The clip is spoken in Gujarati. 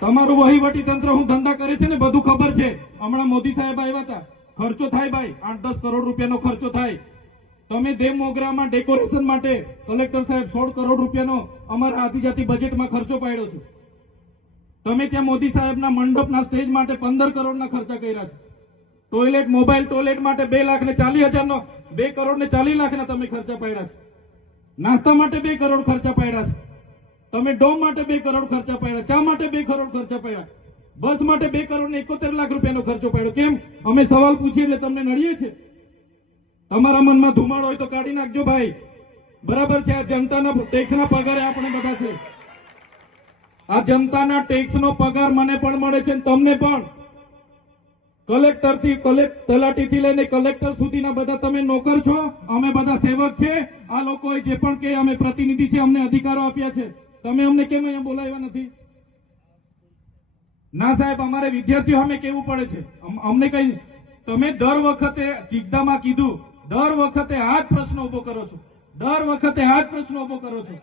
તમારું વહીવટી તંત્ર હું ધંધા કરે છે ને બધું ખબર છે. હમણાં મોદી સાહેબ આવ્યા હતા, ખર્ચો થાય ભાઈ, 8-10 કરોડ રૂપિયાનો ખર્ચો થાય. તમે દેવ મોગરામાં ડેકોરેશન માટે કલેક્ટર સાહેબ 16 કરોડ રૂપિયાનો અમારા આદિજાતિ બજેટમાં ખર્ચો પાડ્યો છે. તમે ત્યાં મોદી સાહેબના મંડપના સ્ટેજ માટે 15 કરોડના ખર્ચા કર્યા છે. ટોયલેટ, મોબાઈલ ટોયલેટ માટે 2,40,000નો 2 કરોડ ને 40 લાખના તમે ખર્ચા પાડ્યા છે. નાસ્તા માટે 2 કરોડ ખર્ચા પાડ્યા છે. તમે ડોમ માટે 2 કરોડ ખર્ચા પાડ્યા, ચા માટે 2 કરોડ ખર્ચા પાડ્યા, બસ માટે 2 કરોડ ને 71 લાખ રૂપિયાનો ખર્ચો પાડ્યો. કેમ? અમે સવાલ પૂછીએ એટલે તમને નડીએ છે? તમારા મનમાં ધુમાડો હોય તો કાઢી નાખજો ભાઈ. બરાબર છે, આ જનતાના ટેક્સના પગારે આપણે બધા છે. આ જનતાના ટેક્સનો પગાર મને પણ મળે છે, તમને પણ. કલેક્ટરથી તલાટીથી લઈને કલેક્ટર સુધીના બધા તમે નોકર છો, અમે બધા સેવક છે. આ લોકોએ જે પણ કે અમે પ્રતિનિધિ છે, અમને અધિકારો આપ્યા છે. તમે અમને કેમ અહીંયા બોલાવ્યા નથી? ના સાહેબ, અમારે વિદ્યાર્થીઓ અમે કેવું પડે છે. અમને કઈ, તમે દર વખતે ચિકદામાં કીધું, દર વખતે આ જ પ્રશ્ન ઉભો કરો છો, દર વખતે આ જ પ્રશ્ન ઉભો કરો છો.